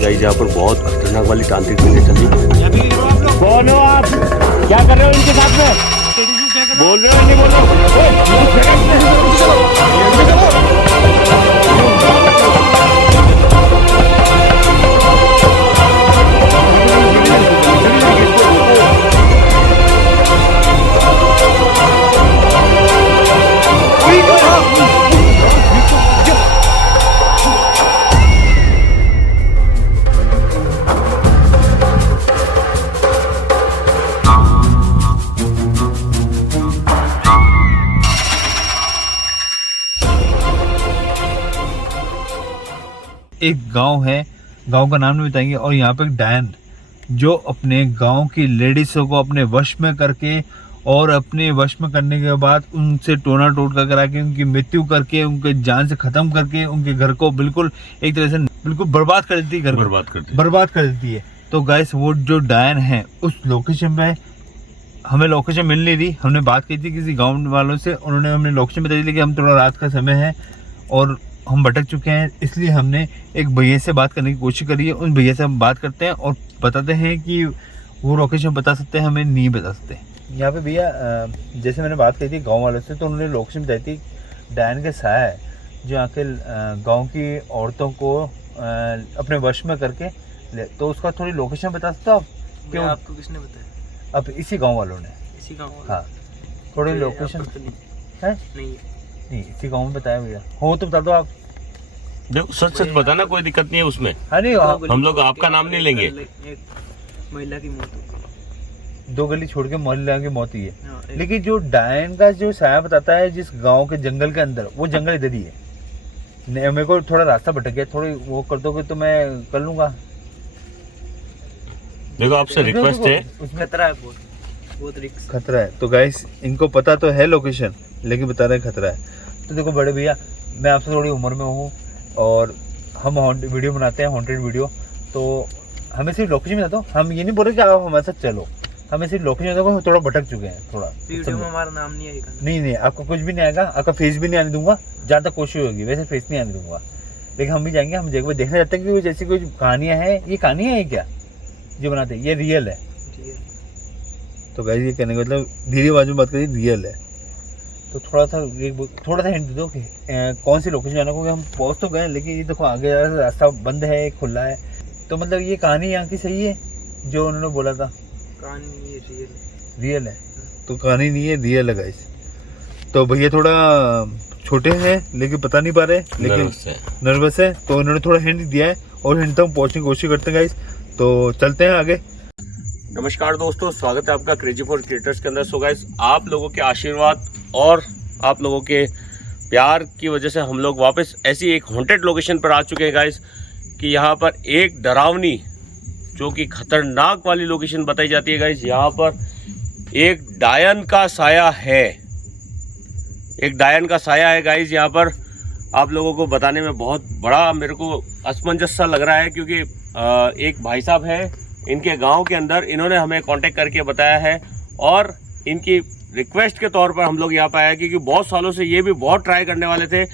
Guys यहाँ पर बहुत खतरनाक वाली तांत्रिक विधि चली। कौन हो आप? क्या कर रहे हो इनके साथ में? बोल रहे हो नहीं बोल रहे एक गांव है, गांव का नाम नहीं बताएंगे, और यहाँ पे एक डायन जो अपने गांव की लेडीज़ों को अपने वश में करके और अपने वश में करने के बाद उनसे टोना टोटका करा के उनकी मृत्यु करके उनके जान से ख़त्म करके उनके घर को बिल्कुल एक तरह से बिल्कुल बर्बाद कर देती है, घर बर्बाद कर देती है। तो गाइस वो जो डायन है उस लोकेशन पे हमें लोकेशन मिल नहीं रही। हमने बात की थी किसी गाँव वालों से, उन्होंने हमें लोकेशन बता दी कि हम थोड़ा रात का समय है और हम भटक चुके हैं, इसलिए हमने एक भैया से बात करने की कोशिश करी है। उन भैया से हम बात करते हैं और बताते हैं कि वो लोकेशन बता सकते हैं, हमें नहीं बता सकते। यहाँ पे भैया जैसे मैंने बात की थी गांव वालों से, तो उन्होंने लोकेशन बताई थी डायन के साया है जो आके गांव की औरतों को अपने वश में करके ले। तो उसका थोड़ी लोकेशन बता सकते हो आप? क्यों आपको किसने बताया? अब इसी गाँव वालों ने। इसी गाँव? हाँ, थोड़ी लोकेशन है नहीं इसी गाँव में बताया भैया, हो तो बता दो आप। देखो सच सच बताना, कोई दिक्कत नहीं है उसमें। हाँ नहीं हम लोग आपका नाम नहीं लेंगे। एक महिला की मौत हो गई, 2 गली छोड़ के मोहल्ला की मौत ही है। लेकिन जो डायन का जो साया बताता है जिस गांव के जंगल के अंदर, वो जंगल इधर ही है। मेरे को थोड़ा रास्ता भटक गया, थोड़ी वो कर दोगे तो मैं कर लूंगा। देखो आपसे रिक्वेस्ट है, उसमें खतरा है, बहुत रिस्क खतरा है। तो गाइस इनको पता तो है लोकेशन, लेकिन बता रहे हैं खतरा है। तो देखो बड़े भैया, मैं आपसे थोड़ी उम्र में हूँ और हम वीडियो बनाते हैं, हॉन्टेड वीडियो, तो हमें सिर्फ लोकेशन बता दो। हम ये नहीं बोल रहे कि आप हमारे साथ चलो, हमें सिर्फ लोकेशन बता दो। हम थोड़ा भटक चुके हैं थोड़ा। वीडियो में हमारा नाम नहीं आएगा। नहीं आपको कुछ भी नहीं आएगा, आपका फेस भी नहीं आने दूंगा, जहाँ तक कोशिश होगी वैसे फेस नहीं आने दूंगा। लेकिन हम भी जाएंगे, हम जगह देखना चाहते हैं कि वो जैसी कुछ कहानियाँ हैं, ये कहानियाँ हैं क्या जो बनाते हैं, ये रियल है। तो गाइस ये कहने का मतलब धीरे आवाज में बात करिए, रियल है। तो थोड़ा सा हिंट दे दो कि कौन सी लोकेशन जाना, क्योंकि हम पहुंच तो गए लेकिन ये देखो आगे रास्ता बंद है, खुला है। तो मतलब ये कहानी यहाँ की सही है जो उन्होंने बोला था? कहानी ये रियल है। तो कहानी नहीं है, रियल है गाइस। तो भैया थोड़ा छोटे हैं लेकिन बता नहीं पा रहे, लेकिन नर्वस है, तो उन्होंने थोड़ा हिंट दिया है और हिंट तक पहुँचने की कोशिश करते हैं गाइस। तो चलते हैं आगे। नमस्कार दोस्तों, स्वागत है आपका क्रेजी फॉर क्रिएटर्स के अंदर। सो गाइस, आप लोगों के आशीर्वाद और आप लोगों के प्यार की वजह से हम लोग वापस ऐसी एक हॉन्टेड लोकेशन पर आ चुके हैं गाइस, कि यहाँ पर एक डरावनी जो कि खतरनाक वाली लोकेशन बताई जाती है गाइस। यहाँ पर एक डायन का साया है, एक डायन का साया है गाइस। यहाँ पर आप लोगों को बताने में बहुत बड़ा मेरे को असमंजस सा लग रहा है, क्योंकि एक भाई साहब है इनके गांव के अंदर, इन्होंने हमें कांटेक्ट करके बताया है और इनकी रिक्वेस्ट के तौर पर हम लोग यहाँ पर आए, क्योंकि बहुत सालों से ये भी बहुत ट्राई करने वाले थे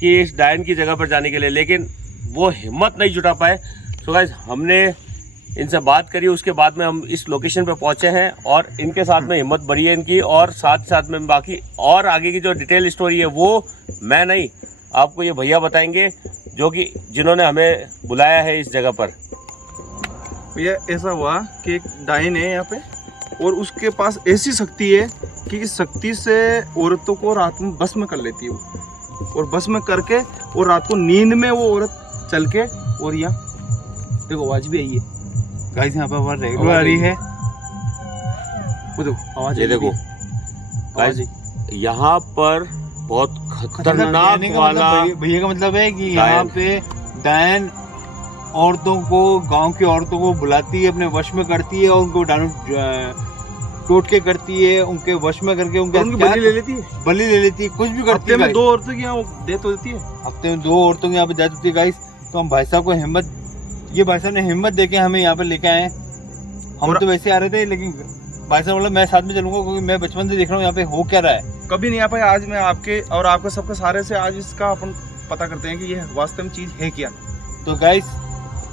कि इस डायन की जगह पर जाने के लिए, लेकिन वो हिम्मत नहीं जुटा पाए। सो गाइस, हमने इनसे बात करी, उसके बाद में हम इस लोकेशन पर पहुँचे हैं और इनके साथ में हिम्मत बढ़ी है इनकी, और साथ में बाकी और आगे की जो डिटेल स्टोरी है वो मैं नहीं, आपको ये भैया बताएंगे जो कि जिन्होंने हमें बुलाया है इस जगह पर। भैया ऐसा हुआ कि एक डायन है यहाँ पे, और उसके पास ऐसी शक्ति है कि इस शक्ति से औरतों को रात में बस में कर लेती है वो, और बस में करके और रात को नींद में वो औरत चल के, और यहाँ देखो आवाज भी आई है गाइस, यहाँ पर आवाज रेगुलर आ रही है। वो देखो आवाज, ये देखो गाइस, यहाँ पर बहुत खतरनाक वाला भैया का मतलब है कि यहाँ पे डायन औरतों को, गांव की औरतों को बुलाती है, अपने वश में करती है और उनको टोटके करती है, उनके वश में करके उनके बलि ले लेती है, कुछ भी करती है। हफ्ते में 2 औरतों की यहाँ डेथ होती है, हफ्ते में 2 औरतों की यहाँ पे डेथ होती है गाइस। तो हम भाई साहब को हिम्मत, ये भाई साहब ने हिम्मत देके हमें यहाँ पे लेके आए। हम तो वैसे आ रहे थे, लेकिन भाई साहब बोला मैं साथ में चलूंगा, क्योंकि मैं बचपन से देख रहा हूँ यहाँ पे हो क्या रहा है। कभी नहीं आ पाए, आज मैं आपके और आपके सबके सारे से आज इसका अपन पता करते हैं कि ये वास्तव में चीज है क्या। तो गाइस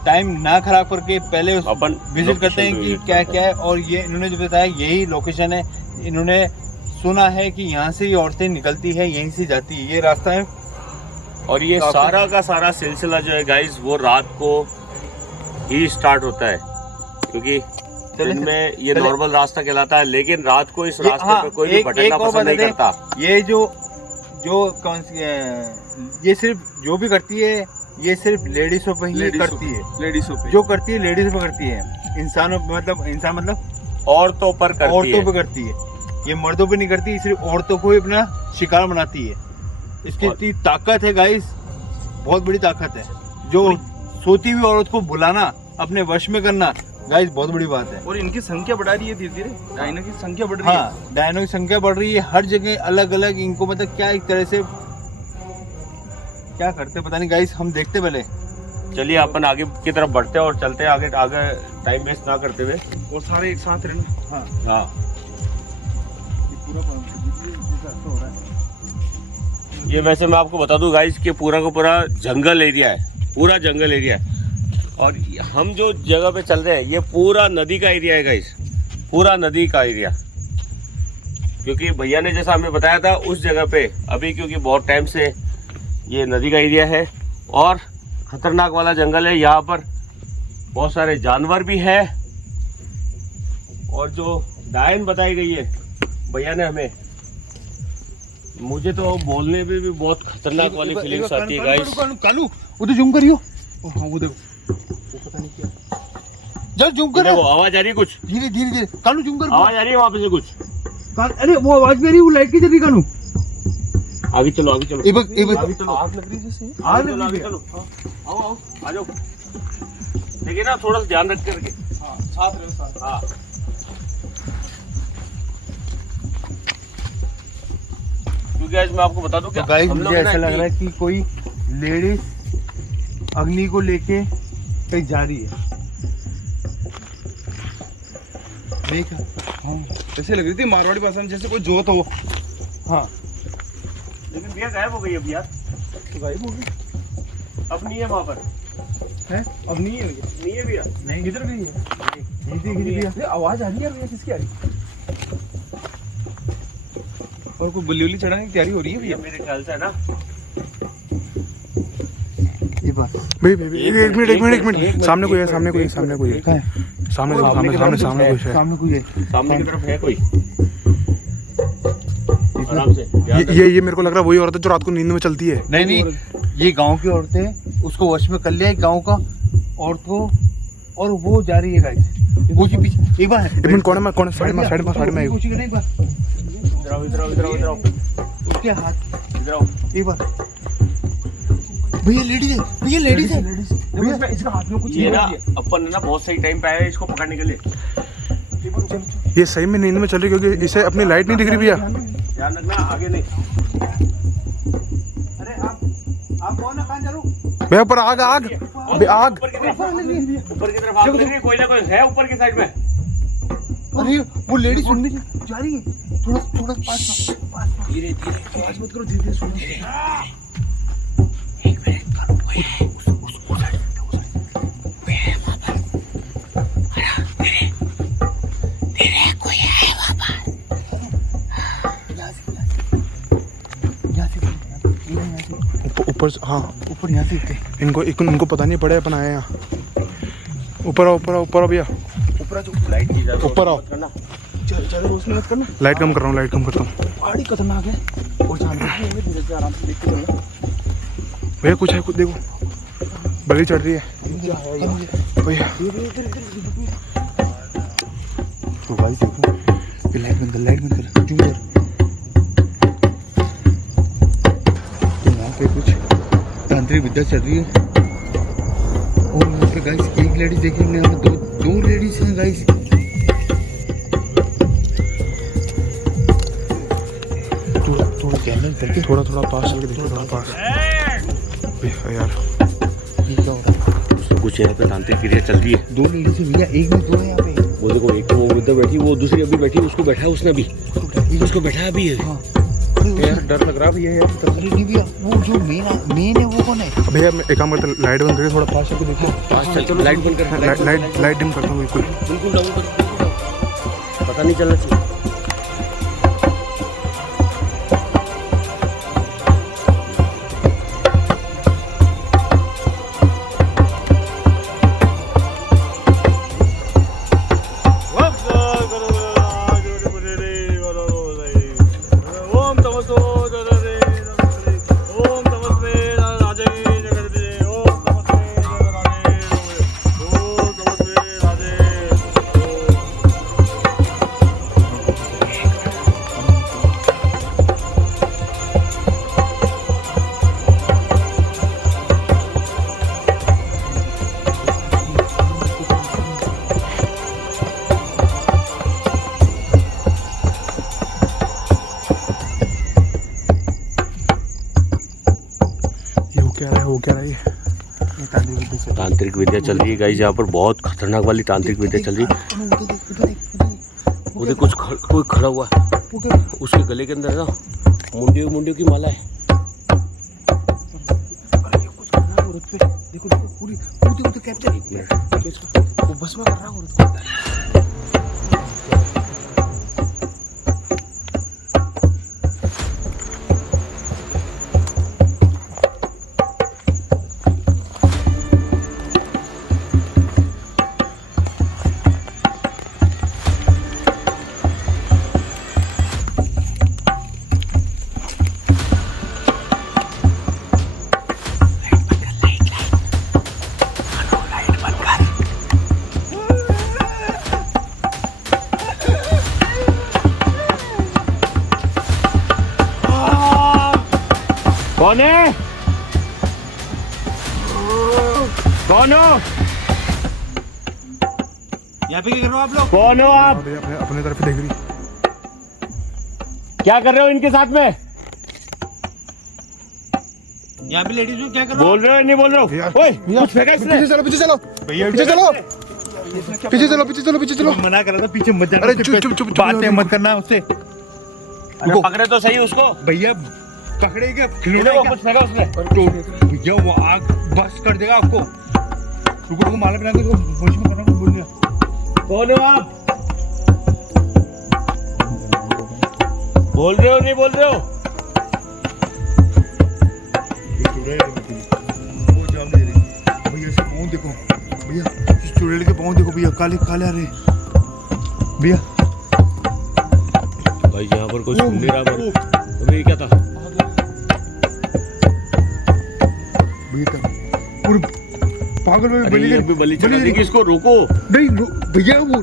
टाइम ना खराब करके पहले अपन विजिट करते हैं कि क्या क्या है। और ये इन्होंने जो बताया यही लोकेशन है। इन्होंने सुना है कि यहाँ से ये औरतें निकलती है, यहीं से जाती है, ये रास्ता है। और ये सारा का सारा सिलसिला जो है गाइस वो रात को ही स्टार्ट होता है, क्योंकि दिन में ये नॉर्मल रास्ता कहलाता है, लेकिन रात को इस रास्ते पे कोई भी भटकना पसंद नहीं करता। ये जो कौन सी ये सिर्फ जो भी करती है ये सिर्फ लेडीजों पे ही करती है। लेडीजों पे जो करती है लेडीजों पे करती है। इंसान मतलब औरतों पर करती है। औरतों पे करती है, ये मर्दों पे नहीं करती, सिर्फ औरतों को ही अपना शिकार बनाती है। इसकी इतनी ताकत है गाइस, बहुत बड़ी ताकत है। जो सोती हुई औरत को बुलाना, अपने वश में करना गाइस, बहुत बड़ी बात है। और इनकी संख्या बढ़ा रही है धीरे धीरे, डायनो की संख्या बढ़ रही है। हाँ, डायनो की संख्या बढ़ रही है हर जगह, अलग अलग। इनको मतलब क्या एक तरह से क्या करते पता नहीं गाइस, हम देखते पहले। चलिए अपन आगे की तरफ बढ़ते हैं और चलते हैं आगे आगे, टाइम वेस्ट ना करते हुए। और सारे एक साथ रहना। हाँ ये वैसे मैं आपको बता दूं गाइस कि पूरा का पूरा जंगल एरिया है, पूरा जंगल एरिया है। और हम जो जगह पे चल रहे हैं ये पूरा नदी का एरिया है गाइस, पूरा नदी का एरिया। क्योंकि भैया ने जैसा हमें बताया था उस जगह पे अभी, क्योंकि बहुत टाइम से ये नदी का एरिया है और खतरनाक वाला जंगल है। यहाँ पर बहुत सारे जानवर भी हैं। और जो डायन बताई गई है भैया ने हमें, मुझे तो बोलने में भी बहुत खतरनाक वाली फीलिंग्स आती है गाइस। कालू वो तो जूम करियो। हाँ वो देखो, वो पता नहीं क्या। जल जूम कर, देखो आवाज आ रही है कुछ, धीरे धीरे धीरे कालू जूम कर। आवाज आ रही है वहाँ पे से कुछ। अरे वो आवाज भी आ रही है, वो लाइट की जल रही कालू। आगे चलो आगे चलो, आगे चलो, आग लग रही है जैसे। आगे चलो आगे चलो। आओ आओ आ जाओ। देखिए ना थोड़ा सा ध्यान रख करके। साथ रहो साथ। हाँ क्योंकि आज मैं आपको बता दूं तो क्या गाइस, हम लोग मुझे ना ऐसा लग कि- रहा है कि कोई लेडीज अग्नि को लेके कहीं जा रही है। देख, हाँ ऐसे लग रही थी मारवाड़ी भाषा में जैसे कोई जोत हो। हाँ लेकिन भैया गायब हो गई अब यार, तो गायब हो गई। अब नहीं है वहाँ पर, है अब नहीं है भैया। नहीं है भैया। नहीं किधर गई है? नहीं दिख रही है। ये आवाज आ रही है भैया, किसकी आ रही है? और कोई बुल्ली उल्ली चढ़ाने की तैयारी हो रही है भैया भैया। मेरे ख्याल से है ना। ये बात भाई एक मिनट सामने कोई है, सामने कोई है, सामने कोई है, कहाँ है? सामने सामने सामने सामने कुछ है। सामने कोई है। सामने की तरफ है कोई, आराम से ध्यान रखो। ये मेरे को लग रहा है वही औरत है जो रात को नींद में चलती है। नहीं नहीं, ये गांव की औरतें, उसको वश में कर लिया है गांव का औरत को, और वो जा रही है गाइस। वो जी पीछे एक बार एक मिनट, कौन साइड में पूछी नहीं, एक बार इधर आओ इधर आओ इधर आओ इधर आओ उसके हाथ इधर आओ। एक बार। भैया लेडीज है, भैया लेडीज है। भैया इसका हाथ में कुछ ये ना अपन ने ना बहुत सही टाइम पे आया है इसको पकड़ने के लिए। ये सही में नींद में चल रही है क्योंकि इसे अपनी लाइट नहीं दिख रही भैया। ध्यान रखना आगे नहीं। अरे आप कौन है, कहाँ जा रहे हो? भैया ऊपर आग आग आग। ऊपर की तरफ आग लग रही है, कोई ना कोई है ऊपर की साइड में। अरे वो लेडी सुनने जा रही है, थोड़ा पास में। धीरे धीरे आवाज मत करो, धीरे धीरे सुनो। ऊपर हाँ, ऊपर यहाँ से इनको पता नहीं पड़े अपन आए यहाँ। ऊपर आओ भैया, ऊपर जो लाइट की ज्यादा ऊपर आओ। मत करना। ज्यादा रोशनी मत करना। लाइट कम कर रहा हूँ, लाइट कम करता हूँ। पहाड़ी खतरनाक है। और जान धीरे से आराम से देखते चलना। भैया कुछ है, कुछ देखो, बगली चढ़ रही है भैया। तो गाइस देखो, ये लाइट बंद कर, जूम कर। तो यहाँ पे कुछ तांत्रिक विद्या चल रही है। और यहाँ पे गाइस एक लेडीज देखी हमने, यहाँ पे दो लेडीज हैं गाइस। थोड़ा कैमरा करके थोड़ा पास चल के देखो, थोड़ा पास भैया यार। ये क्या हो रहा है? कुछ यहाँ पे तांत्रिक क्रिया चल रही है। दो लेडीज है भैया, एक में दो है यहाँ पे। वो देखो एक तो वो उधर बैठी, वो दूसरी अभी बैठी, उसको बैठा है उसने अभी, उसको बैठा अभी है। हाँ यार डर लग रहा है भैया यार। अरे नहीं भैया, वो जो मेन है वो कौन है? भैया मैं एक काम करता हूँ, लाइट बंद करके थोड़ा पास आके देखो। चल चलो लाइट बंद कर, लाइट डिम करता हूँ बिल्कुल। बिल्कुल डाउन कर, पता नहीं चलना चाहिए। वो क्या रहा है ये तांत्रिक विद्या चल रही है गाइस, यहाँ पर बहुत खतरनाक वाली तांत्रिक विद्या चल रही है। वो देख कोई खड़ा हुआ है, उसके गले के अंदर ना मुंडियों की माला है। देखो पूरी कैप्चर, एक मिनट, वो बस में कर रहा हूँ। कौन है? कौन हो? यहाँ पे क्या कर रहे हो आप लोग? कौन हो आप? भैया अपने तरफ देख रही। क्या कर रहे हो इनके साथ में? यहाँ पे लेडीज में क्या कर रहे हो? बोल रहे हो नहीं बोल रहे हो? भैया, ओए, कुछ फेंका इसने? पीछे चलो भैया पीछे चलो पीछे चलो। मना कर रहा था, पीछे मत जाना। अरे चुप बातें मत करना उससे। अरे पकड़े तो सही उसको। भैया पकड़े क्या? खिलौना खिलौना कुछ फेंका उसने। तो भैया वो आग बस कर देगा आपको। रुको माला पहना के बोझ में करना बोल दिया। कौन हो आप? बोल रहे हो नहीं बोल रहे हो? वो जाम ले रही भैया, से पाँव देखो भैया, इस चुड़ैल के पाँव देखो भैया, काले काले आ रहे भैया। भाई यहाँ पर कोई सुन नहीं रहा पर अबे ये क्या था? भैया पूरे पागल में अरे ये भी बलि चढ़ा देगी इसको, रोको। नहीं भैया वो,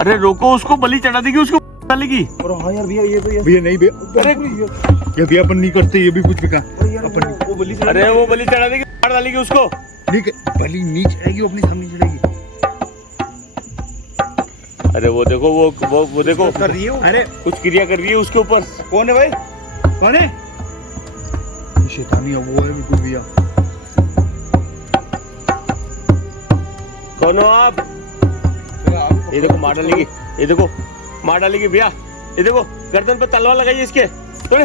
अरे रोको उसको, बलि चढ़ा देगी उसको डालेगी। और हाँ यार भैया ये तो भैया नहीं भैया, अरे ये भैया अपन नहीं करते, ये भी कुछ भी कहा अपन वो बलि अरे वो बलि चढ़ा देगी, मार डालेगी उसको। नहीं भली नीच आएगी, वो अपने सामने चढ़ेगी। अरे वो देखो वो देखो कर रही है वो। अरे कुछ क्रिया कर रही है उसके ऊपर। कौन है भाई? कौन है? शैतानी है वो है बिल्कुल भैया। कौन हो आप? ये देखो मार डालेगी, ये देखो मार डालेगी भैया। ये देखो गर्दन पे तलवार लगाई इसके। अरे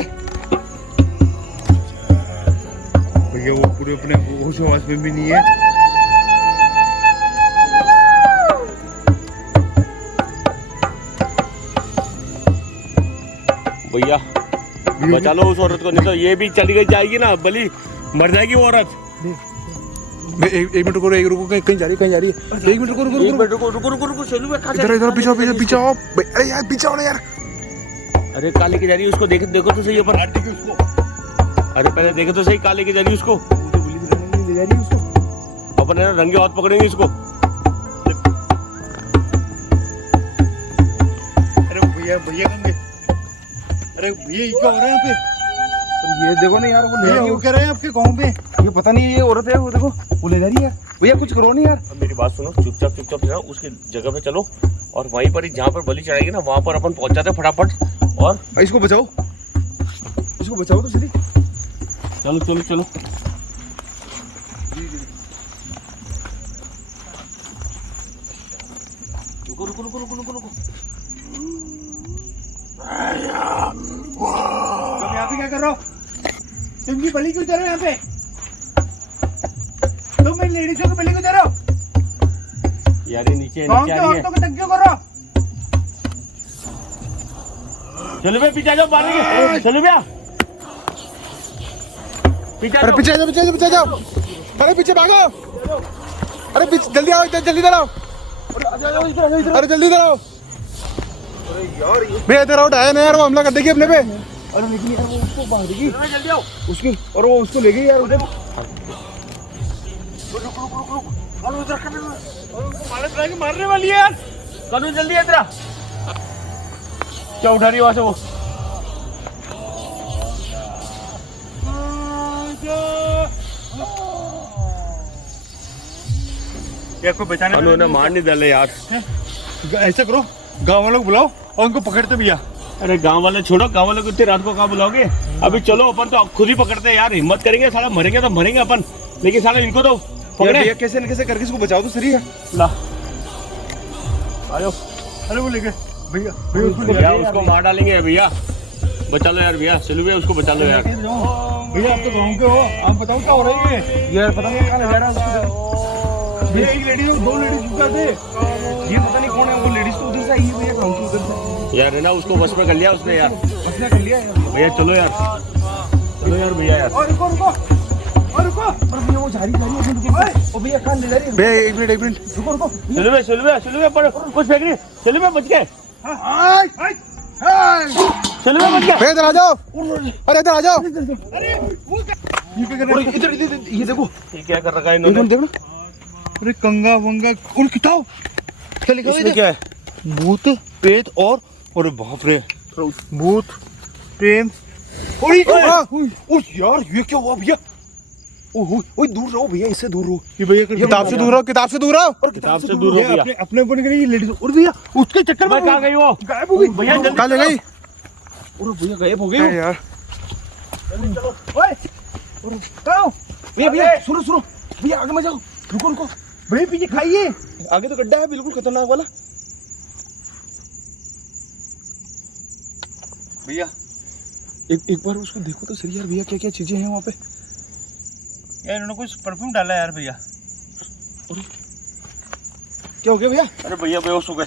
भैया वो पूरे अपने होश हवास में भी नहीं है। भैया बचा लो उस औरत को, नहीं तो ये भी चली गई जाएगी ना, बलि मर जाएगी वो औरत। एक मिनट रुको, कहीं जा रही है। एक मिनट रुको इधर पीछे आओ। अरे यार पीछे आओ ना यार। अरे काले की जा रही है उसको, देखो तो सही अपन। अरे पहले देखे तो सही, काले की जा रही है उसको। अपन है ना रंगे हाथ पकड़ेंगे इसको। अरे भैया कहेंगे, अरे भैया ये क्या हो रहा है यहाँ पे? ये देखो ना यार, वो ले भैया वो कह रहे हैं आपके गाँव पे। ये पता नहीं ये औरत है, वो देखो वो ले जा रही है। भैया कुछ करो नहीं यार। अब मेरी बात सुनो, चुपचाप जाओ उसकी जगह पे चलो, और वहीं पर ही जहाँ पर बलि चढ़ाएगी ना वहाँ पर अपन पहुँच जाते फटाफट। और इसको बचाओ तो सीधी। चलो रुको। यहाँ पे तुम ये बलि क्यों उतारो यहाँ पे? तुम इन लेडीजों को बलि क्यों उतारो? यार ये नीचे गाँव नीचे के आ रही है। औरतों को तंग क्यों करो? चलो भैया पीछे आ जाओ, मारेंगे। चलो भैया पीछे आ अरे जाओ। पीछे जाओ, पीछे जाओ, पीछे जाओ। अरे पीछे भागो। अरे पीछे जल्दी आओ, इधर जल्दी इधर आओ। अरे जल्दी इधर आओ। भैया इधर आओ, डायन है यार, वो हमला कर देगी अपने पे। अरे लेकिन यार वो उसको बांध देगी जल्दी आओ। उसकी, और वो उसको ले गई यार उधर। मारने वाली है यार। कानून जल्दी है तेरा। क्या उठा रही है वहां से वो? या कोई बचाने कानून ने मार नहीं डाले यार। ऐसा करो, गाँव वालों को बुलाओ और उनको पकड़ते भैया। अरे गांव वाले छोड़ो, गांव वालों को इतनी रात को कहाँ बुलाओगे? अभी चलो अपन तो खुद ही पकड़ते हैं यार, हिम्मत करेंगे साला, मरेंगे तो मरेंगे अपन, लेकिन साला इनको तो यार पकड़े। भैया कैसे न कैसे करके इसको बचाओ तो सही है। ला आयो अरे वो लेके भैया, भैया उसको मार डालेंगे भैया, बचा लो यार भैया, चलो भैया उसको बचा लो यार। भैया आप तो गाँव के हो, आप बताओ क्या हो रहा है? यार पता नहीं कहाँ ले जा रहा है भैया एक लेडीज दो लेडीज चुका थे। ये पता नहीं कौन है वो लेडीज, तो उधर से आई है भैया, गाँव की उधर से यार है ना, उसको बस में कर लिया उसने यार। उसने कर लिया यार। भैया चलो यार, चलो यार भैया यार। और रुको रुको और रुको, और भैया वो जा रही है। ओ भैया कहाँ ले जा रही है? भैया एक मिनट। रुको रुको। चलो भैया, चलो भैया, चलो भैया, पर कुछ फेंक रही है। चलो भैया बच गए, चलो भैया बच गए। भैया इधर आ जाओ। अरे इधर आ जाओ। इधर ये देखो, ये क्या कर रखा है इन्होंने? देखो। अरे कंगा वंगा और किताब क्या लिखा इसमें क्या है? भूत प्रेत और बाप रे, भूत प्रेम और यार ये क्या हुआ भैया? ओह दूर रहो भैया, इससे दूर रहो। ये भैया किताब से दूर रहो, किताब से दूर रहो। किताब से दूर हो भैया। अपने अपने को निकली लेडीज और भैया उसके चक्कर में मैं कहाँ गई वो? गायब हो गई भैया जल्दी कहाँ ले गई? और भैया गायब हो गए अरे यार भैया सुनो भैया, आगे मत जाओ, रुको। भैया पीछे खाइए। आगे तो गड्ढा है बिल्कुल खतरनाक वाला। भैया एक बार उसको देखो तो सही यार, भैया क्या क्या चीजें हैं वहाँ पे। यार इन्होंने कुछ परफ्यूम डाला यार भैया। क्या हो गया भैया? अरे भैया बेहोश हो गए,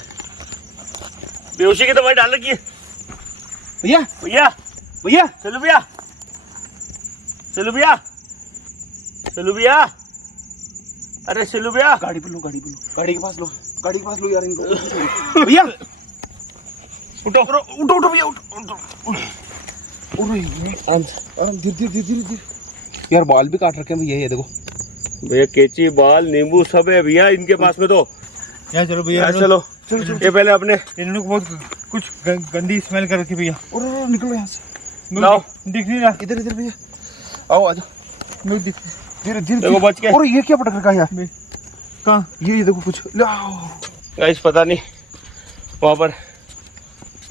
बेहोशी की दवाई डाल रखी है भैया भैया। भैया चलो भैया, चलो भैया, चलो भैया, अरे चलो भैया। गाड़ी पे लो, गाड़ी के पास लो यार इनको। भैया उठो भैया, उठो। आराम धीरे। यार बाल भी काट रखे हैं भैया, ये देखो भैया कैंची, बाल, नींबू सब है भैया इनके पास में तो। यार चलो भैया, चलो ये पहले अपने इन्होंने बहुत कुछ गंदी स्मेल कर रखी भैया। और निकलो यहाँ से। लाओ। दिख नहीं रहा। इधर भैया, आओ आजा। धीरे देखो बच के। और ये क्या पटक रखा है यार? कहाँ? ये देखो कुछ लाओ। गाइस पता नहीं वहाँ पर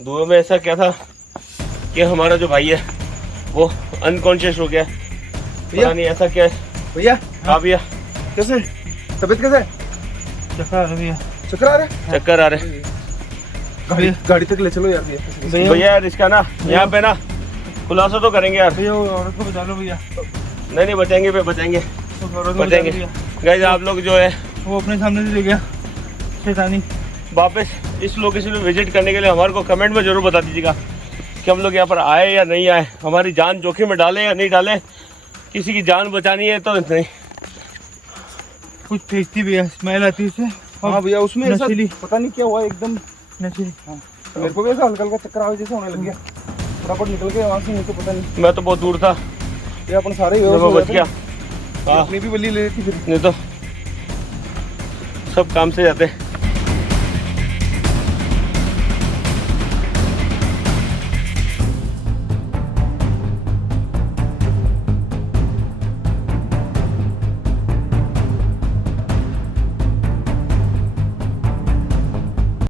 धुएं में ऐसा क्या था कि हमारा जो भाई है वो अनकॉन्शियस हो गया। पता नहीं ऐसा क्या है। भैया हाँ भैया, कैसे, तबीयत कैसे? चक्कर आ रहा भैया। चक्कर आ रहा है? चक्कर आ रहे। गाड़ी तक ले चलो यार भैया। भैया यार इसका ना यहाँ पे ना खुलासा तो करेंगे यार। भैया वो औरत को बचा लो भैया। नहीं बचाएंगे भैया, बचाएंगे उस औरत को बचा लो बचाएंगे। भैया। गाइस आप लोग जो है वो अपने सामने से ले गया शैतानी। वापस इस लोकेशन में विजिट करने के लिए हमारे को कमेंट में जरूर बता दीजिएगा कि हम लोग यहाँ पर आए या नहीं आए, हमारी जान जोखिम में डालें या नहीं डालें। किसी की जान बचानी है तो नहीं। कुछ फेंकती भैया, स्मेल आती है उससे। हाँ भैया उसमें ऐसा नशीली। पता नहीं क्या हुआ एकदम। नशीली। मेरे को भी ऐसा हल्का चक्कर आवे जैसे होने लग गया। फटाफट निकल गए वहाँ से, मुझे तो पता नहीं। मैं तो बहुत दूर था, ये अपन सारे ही जब हो मैं बच गया। हाँ अपनी भी बल्ली ले लेती फिर। नहीं तो सब काम से जाते।